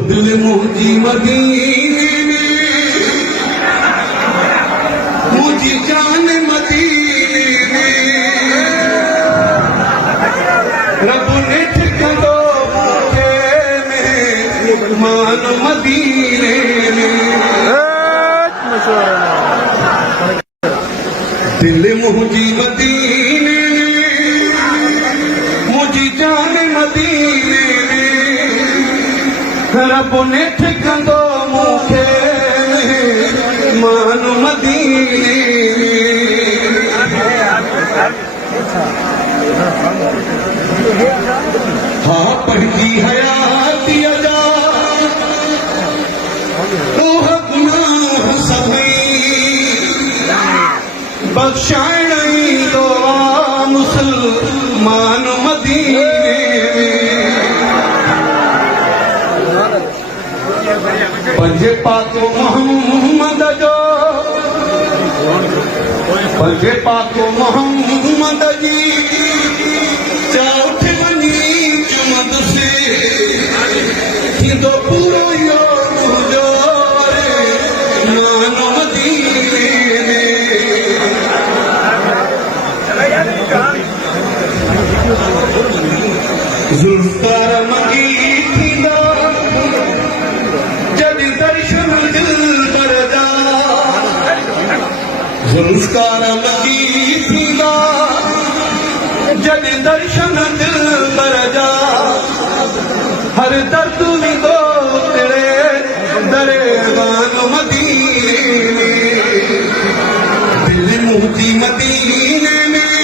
दिल मुझी मदीने में, मुझी जान मदीने में, रब ने ठिकानो मुझे में मान मदीने में। दिल मुझी मदीने में, मुझी जान मदीने में, रब ने ठिकानो मुझे मान मदीने में। हाँ पढ़ी हयाती अजा रोह गुनाह सभी बख्शाइण दुआ मुसलमान मदीने में। पंजे पाको मोहम्मद जो, पंजे पाको मोहम्मद जी चौथ बनी जुमद से थींदो पूरो यो मुंहिंजो मान मदीने में। ज़ुल्फ़कार मगी थींदा जॾहिं दर्शन दिलबर जा, ज़ुल्फ़कार मगी थींदा जॾहिं दर्शन दिलबर जा, हर दर्द विंदो तेरे दरबान मदीने में। दिल मुझी मदीने में,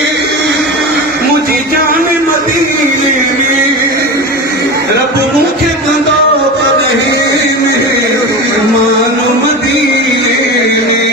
मुझी जान मदीने में, रब मुझे कंदो परे में मान मदीने में।